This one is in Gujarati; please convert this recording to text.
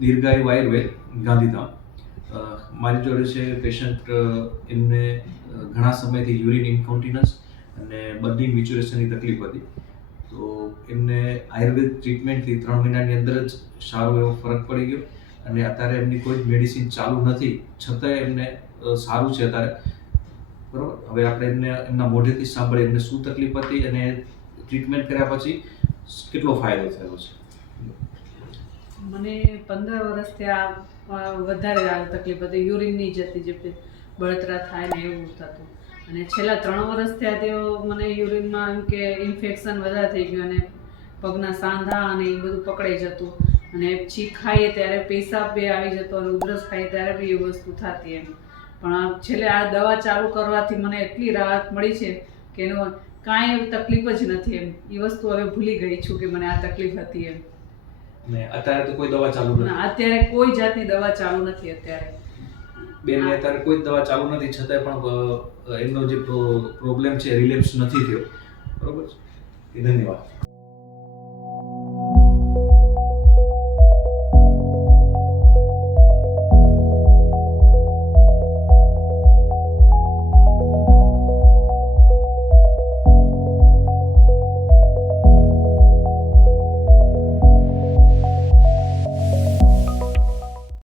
દીર્ઘાયુ આયુર્વેદ, ગાંધીધામ. મારી જોડે છે પેશન્ટ એમને ઘણા સમયથી યુરિન ઇન્કોન્ટિનન્સ અને બર્નિંગ મિચ્યુરેશનની તકલીફ હતી. તો એમને આયુર્વેદ ટ્રીટમેન્ટથી ત્રણ મહિનાની અંદર જ સારો એવો ફરક પડી ગયો અને અત્યારે એમની કોઈ જ મેડિસિન ચાલુ નથી. છતાંય એમને સારું છે અત્યારે. બરાબર? હવે આપણે એમને, એમના મોઢેથી સાંભળીએ. એમને શું તકલીફ હતી અને ટ્રીટમેન્ટ કર્યા પછી કેટલો ફાયદો થયો છે? મને પંદર વર્ષથી આ વધારે તકલીફ હતી. યુરિનની જતી જે બળતરા થાય ને એવું થતું. અને છેલ્લા ત્રણ વર્ષથી આ તેઓ મને યુરિનમાં એમ કે ઇન્ફેક્શન વધારે થઈ ગયું અને પગના સાંધા અને એ બધું પકડાઈ જતું. અને છીંક ખાઈએ ત્યારે પેશાબ બે આવી જતો અને ઉધરસ ખાઈએ ત્યારે બી એ વસ્તુ થતી એમ. પણ છેલ્લે આ દવા ચાલુ કરવાથી મને એટલી રાહત મળી છે કે એનો કાંઈ એવી તકલીફ જ નથી એમ. એ વસ્તુ હવે ભૂલી ગઈ છું કે મને આ તકલીફ હતી એમ. ને અત્યારે તો કોઈ દવા ચાલુ નથી. અત્યારે કોઈ જાતની દવા ચાલુ નથી અત્યારે. બેન અત્યારે કોઈ દવા ચાલુ નથી છતાંય પણ એમનો જે પ્રોબ્લેમ છે રિલેપ્સ નથી થયો. બરોબર છે? ધન્યવાદ.